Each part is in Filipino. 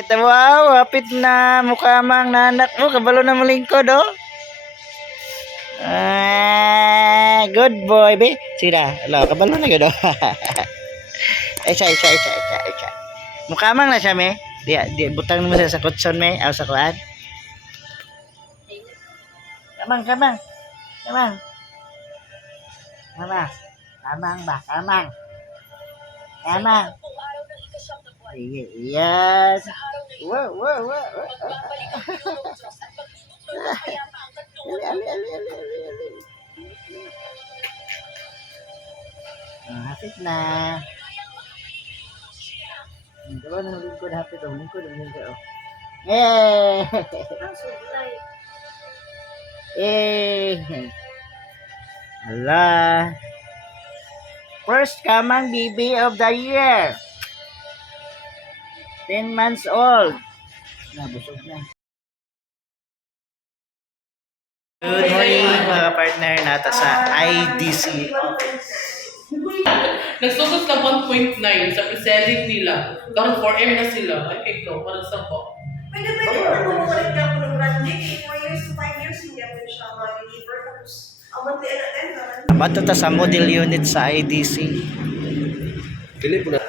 Hapit na wow, hapit na mukha mang nanak mo, kabalo na malingkod oh. Good boy, be. Sila, ala, kabalo na gado. Isa. Mukha mang na siya, me. Di butang mo siya sa kutson, me. Aw sa kuan. Kamang. Kamang ba? Kamang. Yes. Wow. Ali. Hapit na. Diba na lingkod hapit oh. Lingkod oh. Ala. First kamang baby of the year. 10 months old. Busog na. Good morning mga partner nata sa IDC office. Nagsugot ka 1.9 sa pre-selling nila. Karon 4M na sila. Ay, ikaw, parang sa po. Pwede na bumalik na ako ng branding. 4 years to 5 years, hindi ako siya ma-deliver. Tapos, ang monthly and naman. Bato ta sa model unit sa IDC. Dili po na.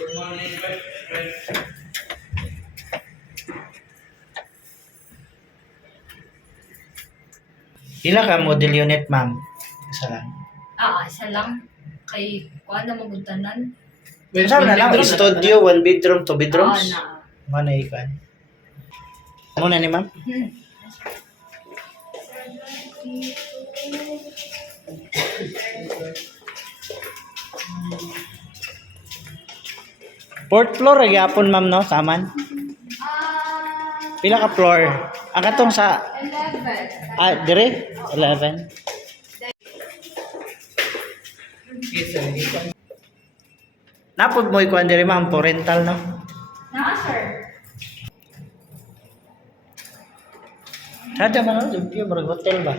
Good morning. Pila ka model unit, ma'am? Isa lang. Isa lang. Kay kuha na magutanan. Saan na lang? Studio, 1 bedroom, 2 bedrooms? Na. Mana ikan? Muna ni ma'am? Fourth floor, gyapon ma'am no? Taman? Pila ka floor? Ang katong sa... 11. Dire? 11? Yes, sir. Napod mo ikuan dire ma'am, for rental no? Sir. Sada man no? Yung hotel ba?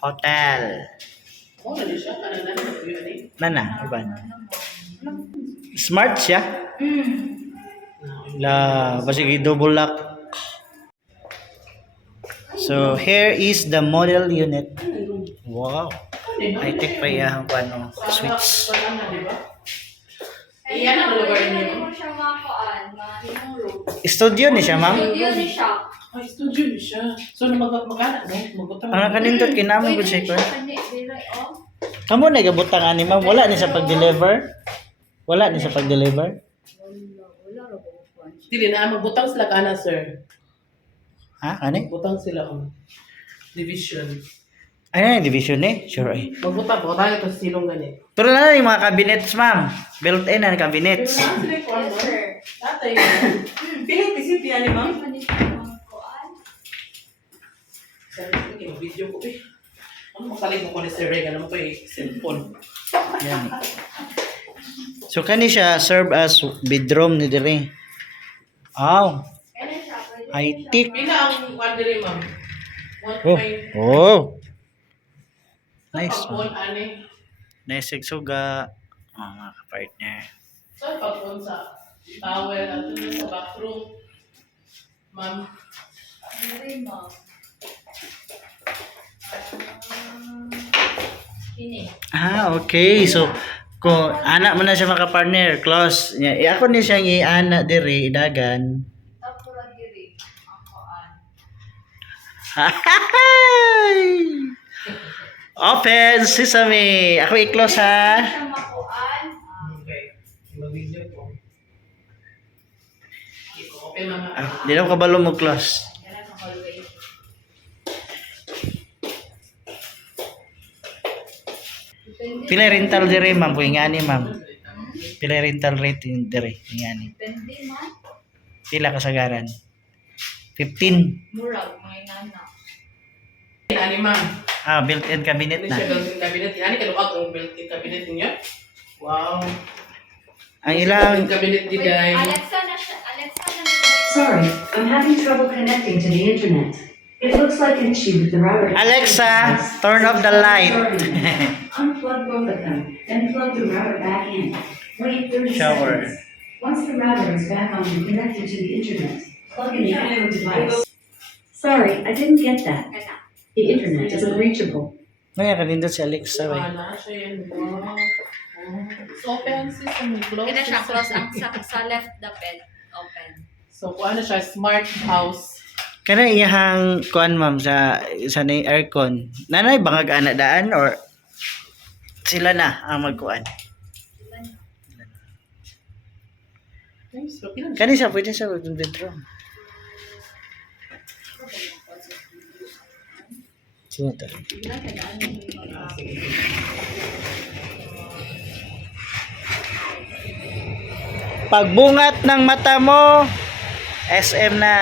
Hotel. Oh, ano siya? Ano na? Nana, iban. Smart siya. La, basig double lock. So, here is the model unit. Wow. High-tech pa yung ano, switch. Iyan ang lugar niyo. Hindi mo siya makuan, mahimong room. Studio ni siya, ma'am? Studio ni siya. Ay, studio niyo siya. So, magkana, no? Magutang. Ang kanindot kinamon ko siya ko. Kamo na gabutang ani ma'am, wala ni sa pag-deliver. Wala ni sa pag-deliver. Dili na, magbutang sila kana, sir. Ha? Ano? Magbutang sila ang division. Ano yung division eh? Sure eh. Magbutang po, tayo ito silong ganit. Pero na yung mga cabinets, ma'am. Built-in na cabinets. Sila yung kwarto. Tatay. Piling PCP, ano, ma'am? Sabi ko, video ko eh. Ano makalig mo ko ni Sir Ray? Ano mo ko eh, cellphone. Yan. So, kani siya serve as bedroom ni dire. Oh. High-tech. Pila ang kwadri, ma'am? Oh. Nice. Pagpon, ani. Nice sigsuga. Oh, mga partner. So, pagpon sa towel at sa bathroom. Ma'am. Okay. So, kung anak mo na siya mga partner, close. Ako ni siyang i-anak dire, idagan. Hi! Open sesame. Ako i-close ha. Okay. Mag-video po. Okay, mama. Di na kabalo mo close. Pila rental dire ma'am, kung ingani ma'am. Pila rental rate dire, ingani. Depende man. Pila kasagaran? 15. Murag, mga inana. Ani, ma'am. Built-in cabinet Ano na. siya built-in cabinet? Ani, kalukat ang built-in cabinet niya? Wow. Ang ilang Built-in cabinet di dahil. Alexa na siya. Alexa na siya. Sorry, I'm having trouble connecting to the internet. It looks like an issue with the router. Alexa, turn off the light. Unplug both of them, then plug the router back in. Wait 30 Shower. seconds. Once the router is back on and connected to the internet, plug in the iPhone device. Sorry, I didn't get that. The internet is unreachable. Ngayon, kanindot si Alexa. Eh. Wala siya yan. Wow. So, open sis. Close. Kaya siya close ang sa left the bed. Open. So, kung ano siya, smart house. Kana iyahang kuan ma'am sa ni aircon. Nanay bangag ana daan or sila na ang magkuan. So, pinan siya. Kani siya pwede sa bedroom. Sino to? Pagbungat ng mata mo, SM na.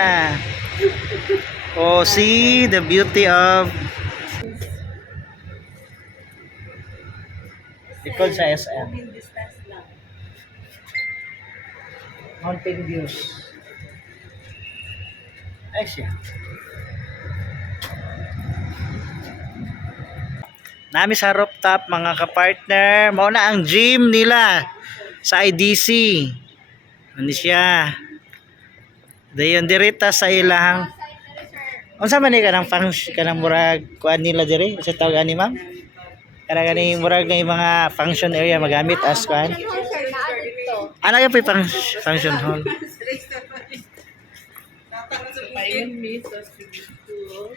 Oh, see the beauty of ikot sa SM. Mountain views. Ay siya. Nami sa rooftop mga kapartner. Mao na ang gym nila sa IDC. Ano siya? Dayon dirita sa ilang. Unsa man ni kanang kanang murag kuan nila diri sa tawag ani ma'am? Kanang gani murag ng mga function area magamit as kuan. Ano yung function hall? Paingan mi sa swimming pool.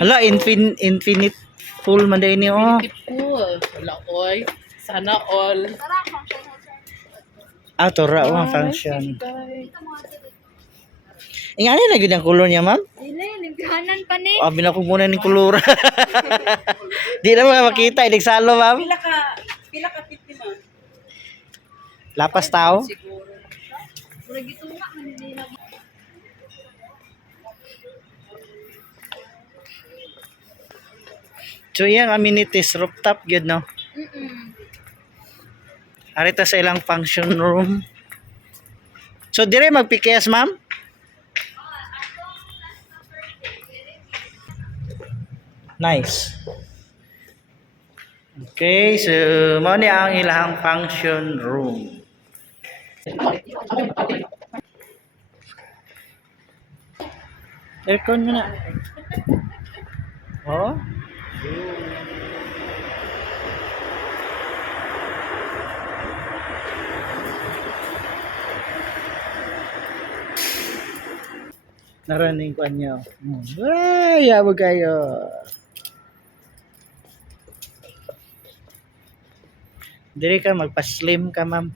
Hala, infinite pool man din ni oh. Infinity pool. Wala, oy. Sana all. Ah, tora ang function. Ingani na gyud ang kulor niya, ma'am? Dili, naghanan pa ni. Ah, binako muna ning kulor. Di na makita inig salo, ma'am. Pila ka 50 man. Lapas tao. Siguro. Murag ito nga man nila. So iyang amenities rooftop gyud no. Arita sa ilang function room. So dire magpikias, ma'am? Nice. Okay, so mao ni ang ilang function room. Aircon mo na. Oh. Naraning ko niyo. Ay, yabo kayo. Diri ka magpa-slim ka, ma'am.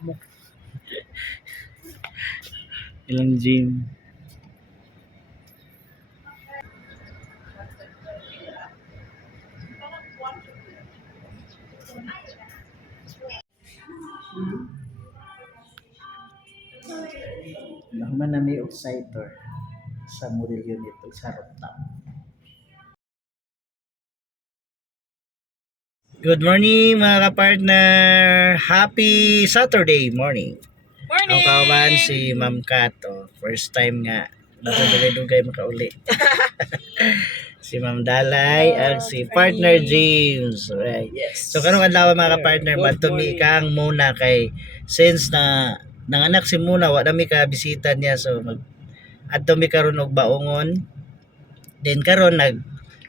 Amo. Ilang gym. Naman na may exciter sa model unit o sa rooftop. Good morning mga kapartner! Happy Saturday morning! Morning! Ang kawan si Ma'am Kato. First time nga natudugay-dugay makauli. Si Ma'am Dalay at si Partner James. Right. Yes. So karong adlaw mga kapartner, matumi kang muna kay since na nanganak si Muna, wa na mi ka bisita niya, so mag adto mi karon og baongon. Then karon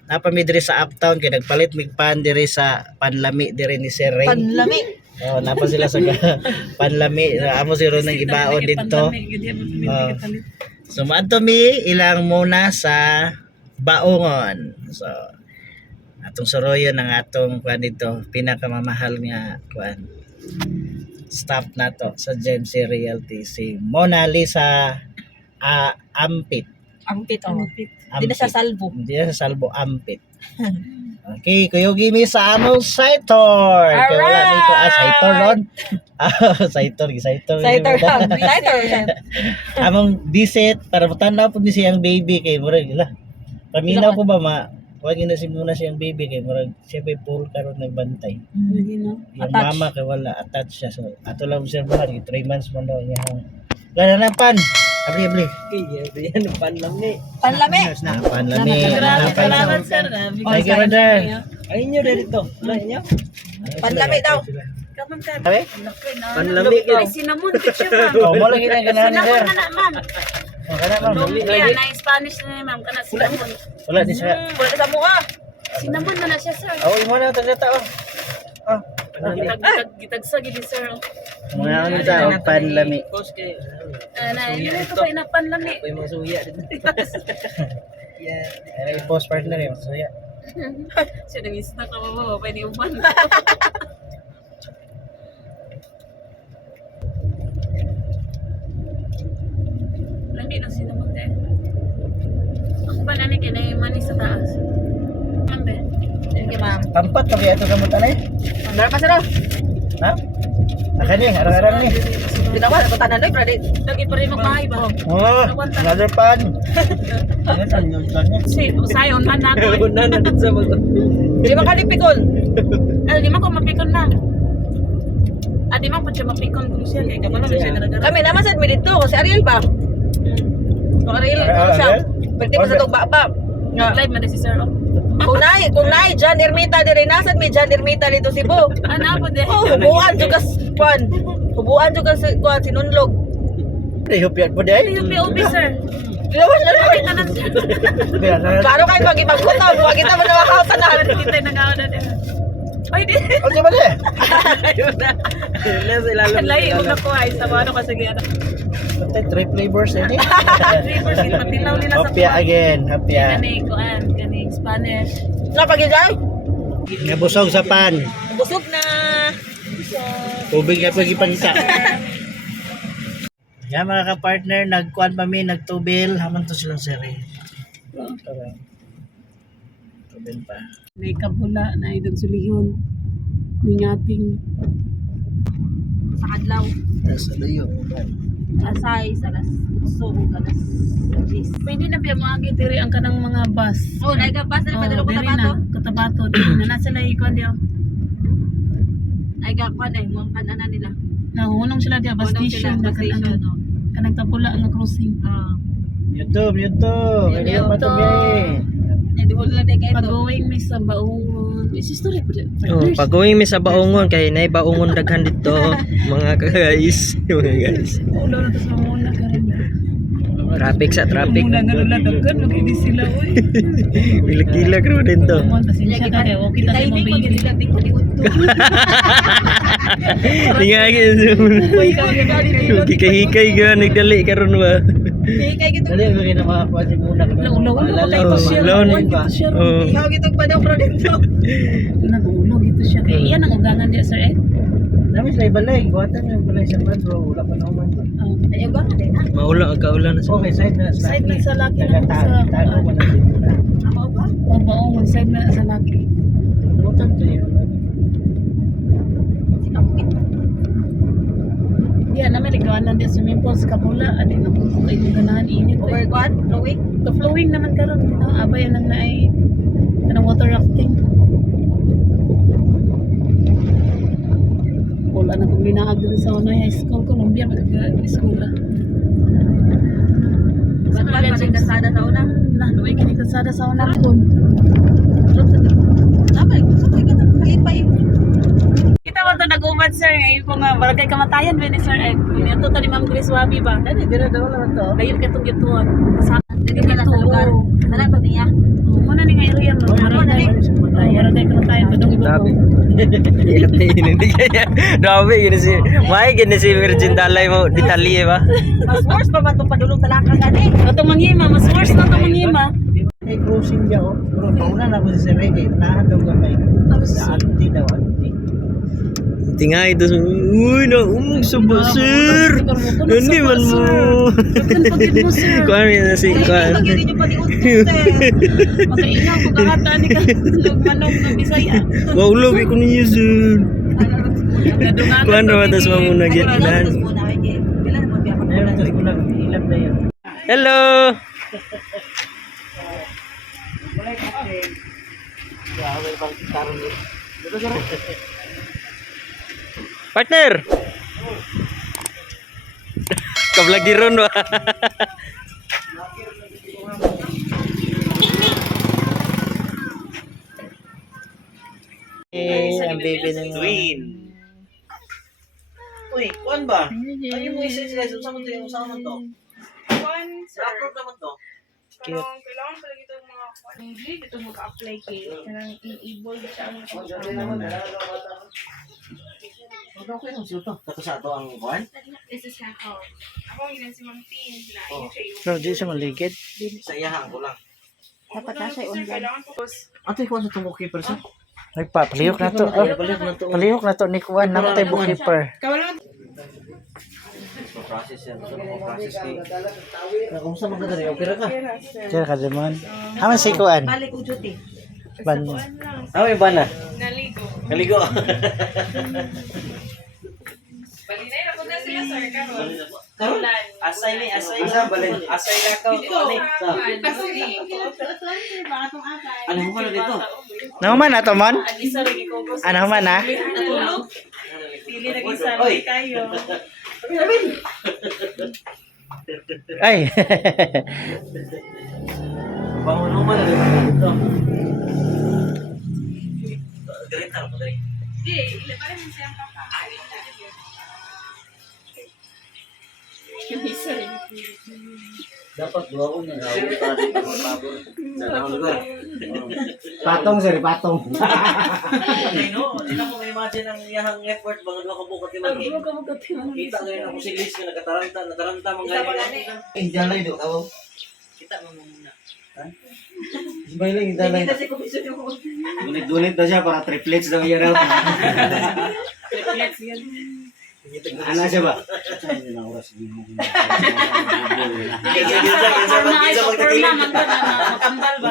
napami diri sa uptown kay nagpalit mig pan diri sa panlami diri ni Sir Ray. Panlami. Oh, napa sila sa panlami. Amo si Ron nang ibaon dito. So maadto mi ilang muna sa baongon. So atong suroyon ang atong kuan dito, pinakamamahal nga kuan staff nato sa GMC Realty, si Mona Lisa Ampit. Ampit. Ampit. Hindi na sa salvo. Hindi na sa salvo, Ampit. Okay, kuyugi mi sa among Saitor. Kaya wala mi ko Saitor ron. Saitor. Among visit para matanaw po ni siyang baby kay murag ila. Paminaw ko ba wag na si muna siyang baby kay murag siya pay full karon nagbantay. Yung mama kay wala attached siya, so ato lang obserbahan 3 months man daw niya. Gana na pan. Abli. Panlami. Panlami. Grabe, salamat sir. Thank you, brother. Panlami daw. Kaman sir. Sabi? Panlami. Ay, sinamon, picture ma'am. Oh, mo lagi na ganahan ni sir. Sinamon na ma'am. Oh, kana ma'am. Lumpia, na Spanish na ma'am. Kana sinamon. Wala di siya. Wala sa mukha. Sinamon na siya sir. Oh, imo na tagdata oh. Oh. Gitagsa gidi sir. Mga ano sa panlami. Na, yun ito pa inapanlami. Ay post partner yun. So yeah. Siya nangis na ka mo, pwede uban. Lagi na sinamon din. Ako ba na ni kinay manis sa taas? Mambe. Sige, ma'am. Pampat kami ato sa mutanay. Andar pa sila. Ha? Akani, arang-arang ni. Dinawa ko tanan doy, brother. Lagi pa rin magbahay ba? Oh, another pan. Ano sa inyo niya? Si, usayon man na ako. Di ba kalipikon? Ay, di man ko mapikon na. Ah, di man po siya mapikon kung siya. Kaya kapala siya nagagara. Kami naman sa dito kasi Ariel ba? Kung Ariel, siya. Pwede pa sa tugba pa. Nag-live man din si Sir. Kung nai John Ermita diri nasad mi John Ermita dito Cebu. Ano po din? Oh, hubuan juga kwan. Hubuan juga kwan sinunlog. Hiyop-hiyop po di ay. Yung POV, Sir. Lawas na lang. Kita na siya. Klaro kayo pag ibagbuto, huwag kita man nakakautan na. Kita yung nag-awa na din. Ay, di. O di ba di? Lahi mo na ko ay sa ano kasi ano. Patay 3 flavors ini. Flavors din patilaw nila sa Hopya again, hopya. Kani kuan, kani Spanish. Napagigay? Nabusog sa pan. Busog na. Tubig na pagipangita. Yan mga ka-partner, nagkuhan pa mi, nagtubil. Haman to silang seri. Tubil pa. May kabula na idong sulihon. Minyating Sa kadlaw. Tapos ano yun? Asay sa alas 8 alas 10. pwede na biya mga gitiri ang kanang mga bus. Oh, naigabas na padalo ko diri tabato. na, katabato. Diri na nasa lahi ko diyo. Ay gakwan eh, mga kanana nila. Nahunong sila diya bus Unong station sila, na bus station, no? kanang tabula nga crossing. YouTube. Pwede pa to Eh, di mo lang din kayo to. Pag-going mi sa Baungon. Is history po diyan. Oh, pag-uwi mi sa Baungon kay nay Baungon daghan dito mga guys, Ulo na to sa muna karon. Traffic sa traffic. Muna nga naladagan wag hindi sila oy. Gila-gila karo dito. Mon pasensya ka kay okay ta sa Timing ko baby. gid lang tingko likod to. Tingagi. Hikay-hikay ga nagdali karon ba. Di kay gito. Dali, lagi na makakuha si Muna. Ulo kay to siya. Laon. Oh. Ikaw gito pa daw pro dito. Nag-ulo gito siya kay iyan ang ugangan diya sir eh. Dami sila ibalay. Buhatan yung balay sa man bro. Wala pa na uman. Ayaw ba din ha? Maula na sa. Okay, side na. Side na sa laki na sa Tago mo na si Muna. Ako ba? Baungon side na sa laki. Butan to yun. Diyan na may ligawanan diya swimming pool sa Kapula. Adi na kung kay ganahan init. Over kwan? Flowing? The flowing naman karon you know, abay nang naay kanang water rafting. Wala na kung binaag dito sa Onay High School, Columbia, mag-school. Ba't ba pa rin kasada sa una? Naluwi kini kasada sa Onay Kun. Dapat, gusto ko ikaw kalipay. Kita mo to nag-uban sir, ngayon ko nga barangay kamatayan ba ni sir eh. Ito to ni Ma'am Grace Wabi ba? Dali, dira daw naman to. Layo ka itong gituan. Kasama. Dili ka lang sa lugar. Sana to niya. Muna ni nga area mo. Barangay kamatayan pa itong iba ko. Hindi kaya. Dami gini si. May gini si Virgin Dalay mo detalye ba? Mas worse pa man itong padulong talaka gani. Ito manghima, mas worse na ito manghima. Ay, cruising niya oh. Pero pauna na ako si Sir Reggae. Nahan daw gamay. Sa anti daw, anti. Tingay ito. Uy, naumog sa ba, sir? Hindi man mo. Pagkakit mo sir. Kuhan mo na si Kuhan. Pag yun yung pag-iuntot Makainang ko kahata ni ka. Manong ng Bisaya. Wow, love ko niyo, sir. Kuhan naman tas mamuna gitnan. Ayun, ito ko lang. Ilan na yun. Hello. Partner. Kablagiron ba? Ang baby na Twin. Uy, kuan ba? Ano mo isa-isa? Sama to yung usama to. Sa-approve naman to. Kailangan pala ito yung mga Hindi, ito mag-apply kay kanang i-bold siya ang Huwag ako yung suto. Kato sa ato ang kuan? This is ako. Ako yun si Ma'am Tin. Oh. No, di siya maligid. Sa iyahan ko lang. Dapat na siya online. Ato yung kuan sa itong bookkeeper sa? Palihok na to. Oh. Balik na to. Palihok na to ni Kuan. Namatay bookkeeper. Process yan. Process kay... Kung sa mga dali, okay ra ka? Diyan ka naman. Haman si Kuan. balik ko duty. Ban. Ah, may bana. Naligo. Kaligo. Balinay na po na sila, sir. Karon. Karon? Asay ni, asay. Asa balin? Asay na ko. Dito. Ano mo na dito? Naman na to, Mon? Ang isa lagi ko gusto. Ano man na? Natulog. Pili lagi sa Oy. kayo. Ay. Bangun mo na dito. Diretso mo dali. Hindi, ila pa rin siyang kakain. Yung isa rin. Dapat dua ko na raw para di mababor. Sa daong lugar. Patong, sir. Patong. Ay no, hindi na ko ma-imagine ang iyahang effort bang dua ka bukat lagi. Kita ngayon ako si Liz nga nataranta mga Indalay do ako. Kita mo muna. Ismail indalay. Kasi komisyon yung Dulit-dulit na siya para triplets daw yan. Triplets yan. Ano siya ba? Magkambal ba?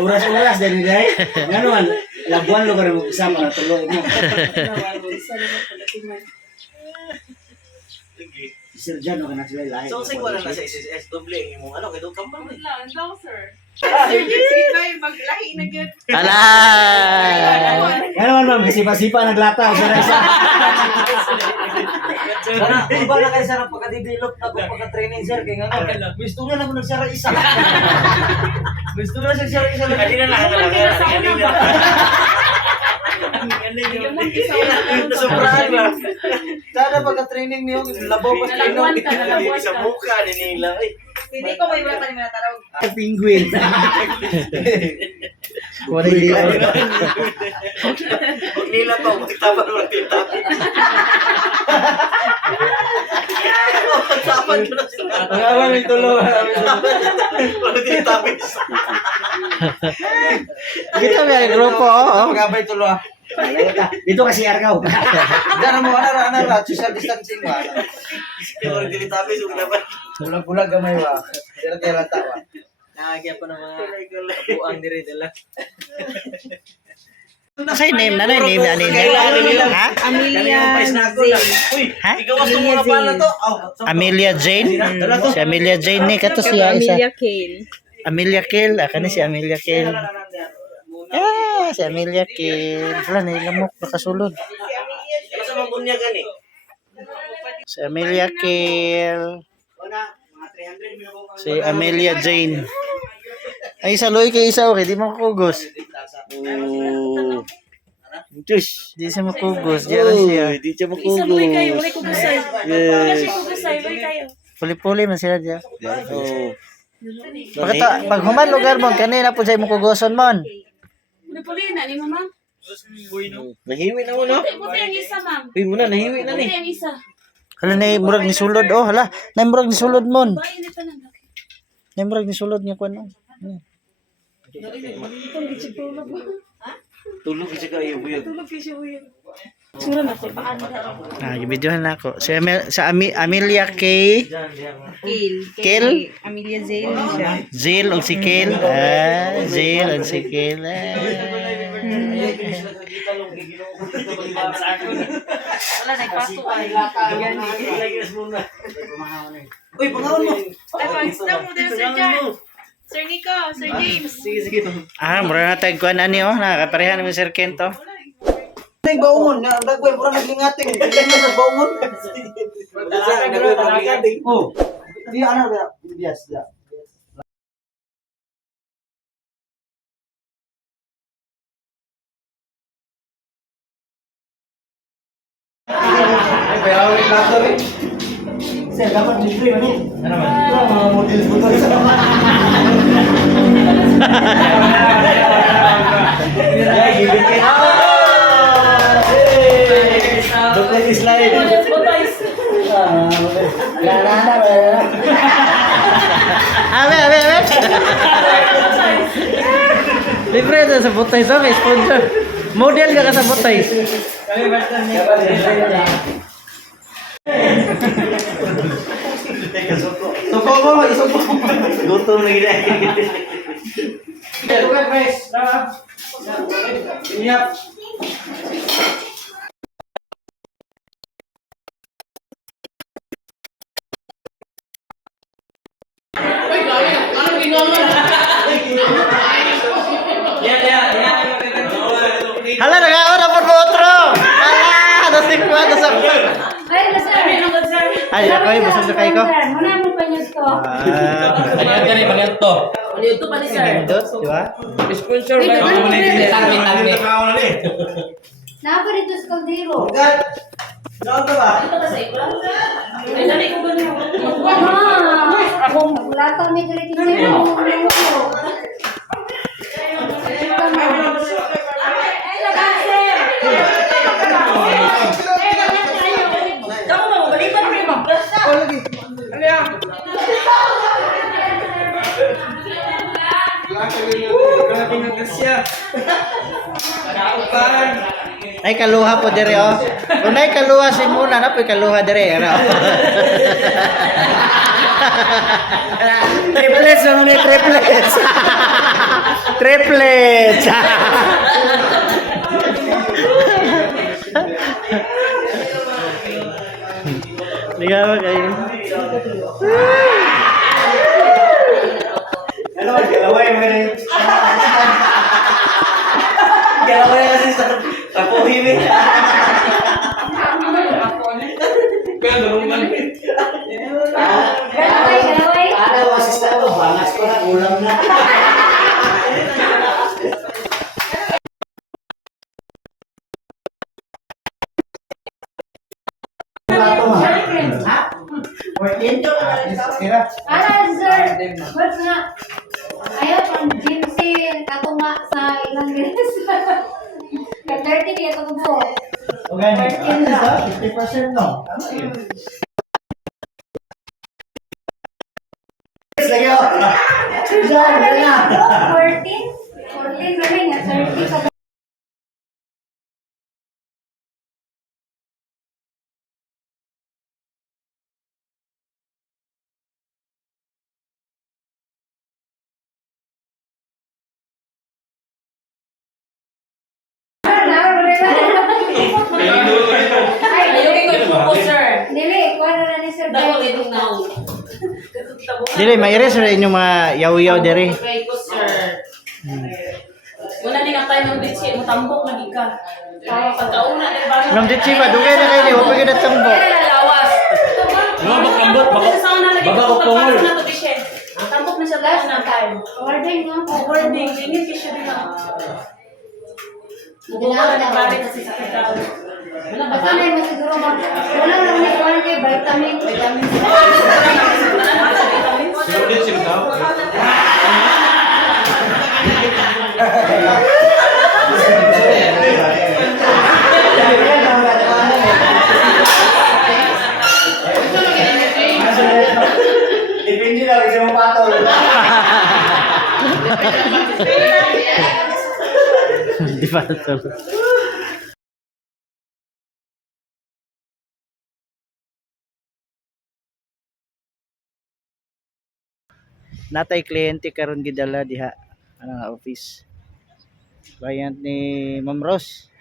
Oras-oras dari dai. Nganuan, labuan lo kada mag-isa para tuloy mo. Sir Jan, ka na sila lahi. So sa wala na sa SSS doble ang imong ano kay do kambal. Wala, no, sir. maglahi na yun. Ala! Nganuan ma'am, sipa-sipa naglata. Isa-isa. Sana iba na kay sarap pagka-develop na pagka-training sir kay ngano. Gusto na ako nagsara isa. Gusto na siya sara isa. Kanina lang kanina. Sobrang ba? Sana pagka-training niyo labaw pa Nalabuan ka, nalabuan ka. sa mukha ni nila. Hindi ko may wala pa ni Manataraw. Penguin. Wala dila. Huwag nila to, magtabang lang dito. Magtapan ko na sila. Ang awan ng tulo. Wala dito tapis. Kita may grupo, oh. Magabay tulo ah. Dito kasi Argaw. Diyan mo, ano, social distancing ba? Wala dito tapis, huwag naman. Bulag-bulag gamay wa. Tira-tira tawa. Nakagya pa ng mga buang diri dala. Say name na name na nila. Ha? Amelia Uy, Ha? ikaw gusto mo na pala to? Amelia Jane. Si Amelia Jane ni kato siya isa. Kale. Amelia Kill, kani si Amelia Kill. Ah, si Amelia Kill. Wala na ilamok nakasulod. Ano sa mabunya ka ni? Si Amelia Kill. Si Amelia Jane. Ay, isa loy kay isa okay, di mo kugos. Oh. Diyos. Di siya makugos, di na siya. Di siya Isa makugos. loy kayo, wala ko gusay. Yes. Kasi ko gusay, loy kayo. Puli-puli man sila diya. Oh. Pag human lugar mo, kanina po siya mo kugoson mon. Puli na ni mama. Nahiwi na mo, no? Puti ang isa, ma'am. Uy, muna, nahiwi na Puti ni. ang isa. Hala na murag ni sulod oh, hala. Na murag ni sulod mon. Ba, ini pa lang. Na murag ni sulod niya kuan. Tulog kasi kayo, buyag. Sura na ko, paano na? Ah, gibidyohan na ako. Sa Amelia K. Kill. Amelia Zale siya. Jill og si Kill. Ah, Jill og si Kill. Wala, nagpato ay. Uy, pangawon mo. Ay, pag-stop mo din, Sir Jan. Sir Nico, Sir James. Sige, sige. Ah, mura na tag kuan ani oh, nakapareha naman Sir Kento. Ning baungon na dagway mura naglingating. Hindi na baungon. Dagway mura naglingating. Oh. Di ano ba? Bias ya. Ay, bayaw ni plato rin. Sir, dapat libre man eh. Ano man? Mga model buto sa. Duplicate slide. Abe. Libre ito sa butay so may sponsor. Model ka sa butay. Kami basta niya. Suko mo, isuko mo. Gutom na gila. Bukan, guys. Tama. Inyap. Uy, gaya. Anong ginawa? Hala, nag-aura po mo otro. Hala, nasikwa, nasakwa. Ay, nasabi nung Ay, ako ay busog na kayo ko. Muna mo pa news ko. Ito pa ni sir. Di ba? Sponsor ba? Napa dito sa kaldero. Bukan. Dapat ba? Ito ka sa ikla? Ay, dali ko ba niyo? Ako, wala ka kami dito sa Kamu mau balikan mo ba? Ay kaluha po dire oh. Kung ay kaluha si muna na po kaluha dire ano. Triplets naman ni triplets. Triplets. Ligaw kayo. Ano, galaway mo rin. Galaway kasi sa puhimi. Galaway. Ano, asista ko, bangas ko na, ulam na. Ala, sir. What's nga? Ayaw, pang GMC, katunga sa ilang gilis. Nag-30 kaya ito ko po. Okay, 50% no? Lagi ako. Diyan, na. 14? 14 na rin, 30 pa. Ayaw ko po sir. Dili, kuha na ni Sir Dako Ben. itong now. Dili may ires ra inyong mga yaw-yaw dire. Okay ko sir. Wala ni nga tayo ng bitsi, matambok lagi ka. Pagkauna na ba? Nang ditsi ba dugay na kayo, wa pa gyud tambo. Lawas. No, makambot, Baba ko pungol. Ang tambok na siya last na time. Ordering nga po. Wording, dingin ki siya din. Mukha na balik kasi sa kita. Basta na yung masiguro ba? Wala lang ni kuha kay vitamin. Depende lang kasi mong patol. Di ba to? Natay kliyente karon gidala diha ana nga office. Client ni Ma'am Rose.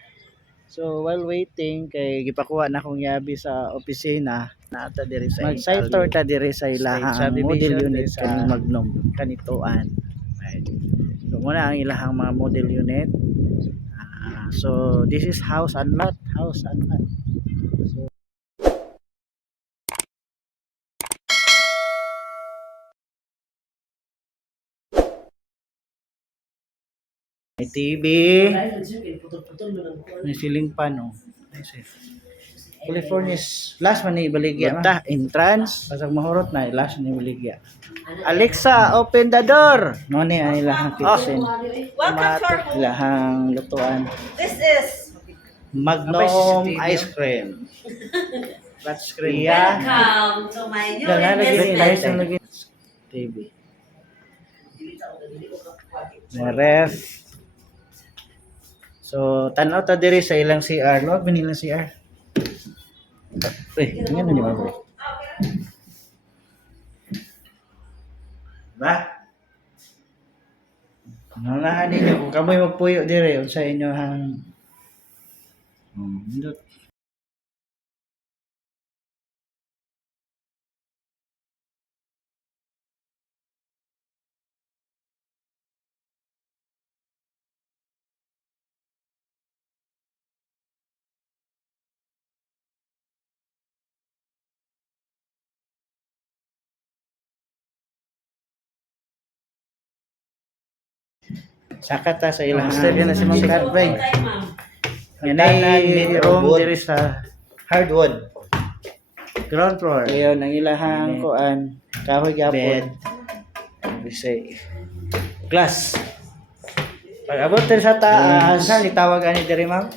So while waiting kay gipakuha na akong yabi sa opisina nata diri sa mag-site tour ta diri sa ilahang model unit sa Magnum kanituan. Right. So muna ang ilahang mga model unit. So this is house and lot. So may TV, may ceiling fan, oh. California's last man ni Baligya. Bata, entrance, pasag mahurot na, last ni Baligya. Alexa, open the door! No ni, ang ilahang kitchen. Welcome to our home. Ilahang lutuan. This is Magnum ice cream. That's cream. Yeah. welcome to my new Lagi TV. May ref. So, tanaw ta diri sa ilang CR. Luwag ba nilang CR? Tingnan na niyo ba? Ba? Nanahan ninyo kung kamoy magpuyo dire sa inyo hang Hindot. Saka ta sa ilang step yan na si Ma'am Carbay. Yan ay room diri sa Hardwood. ground floor. Ayo nang ilahang kuan kahoy gyapon. We say glass. Pag abot diri sa taas, sa itawag ani diri ma'am?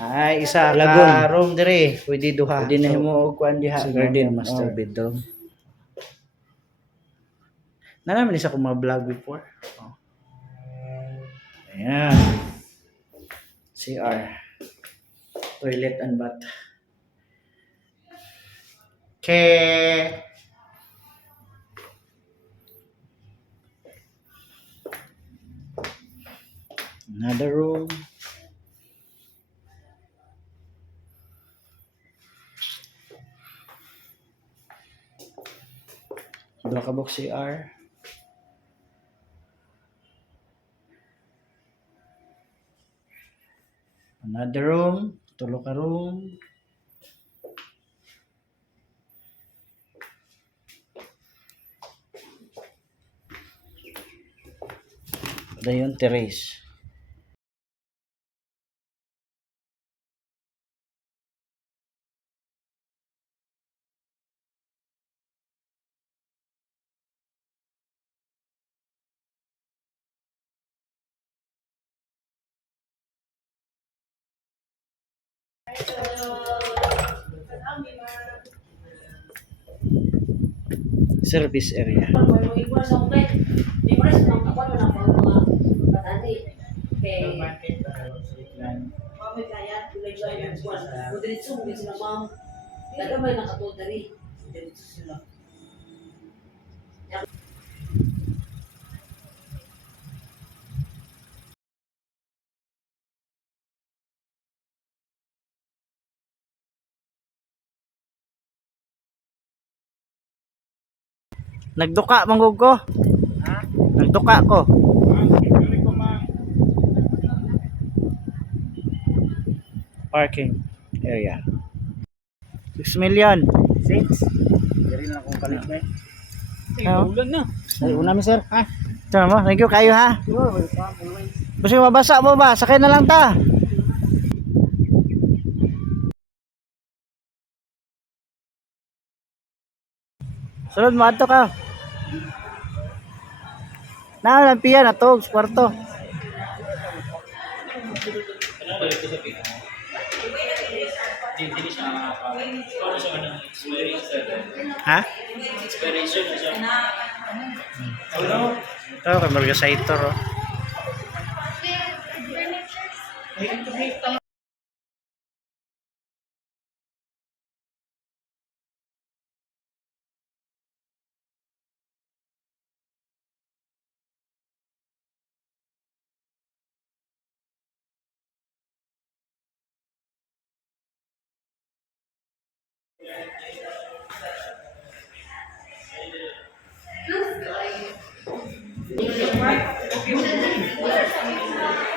Ay isa ka room diri, pwede duha. Pwede na himo og kuan diha. Sa garden master bedroom. Nanaman isa ko mga vlog before. Oh. Ayan. CR. Toilet and bath. Okay. Another room. Dua ka box CR. Another room, tulo ka room. Dayon terrace. Service area. Nagduka manggug ko. Ha? Nagduka ko. Parking area. 6 million. 6. Diri na akong palit ba. Ulan na. Ay, una mi sir. Ha? Tama mo. Thank you kayo ha. Kasi mabasa mo ba? Sakay na lang ta. Sunod mo ato ka. Nalampian na to, kwarto. Ha? Ito, kay Margasator, oh.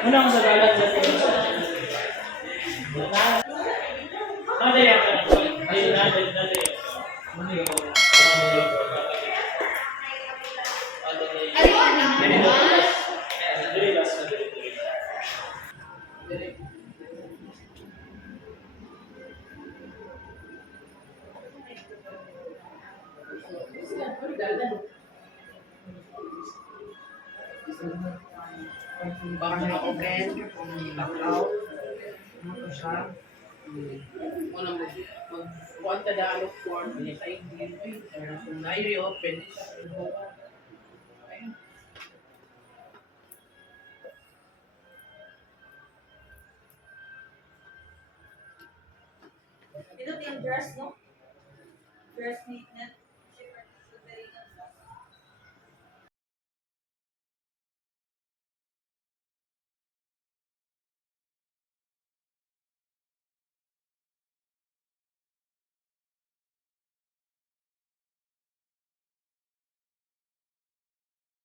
Ano ang sagalan sa Baka open, bakaw. Wala mo. Magkuhan ka daan of form, may ID. Kung na-i-open, Ito yung dress, no? Dress neatness.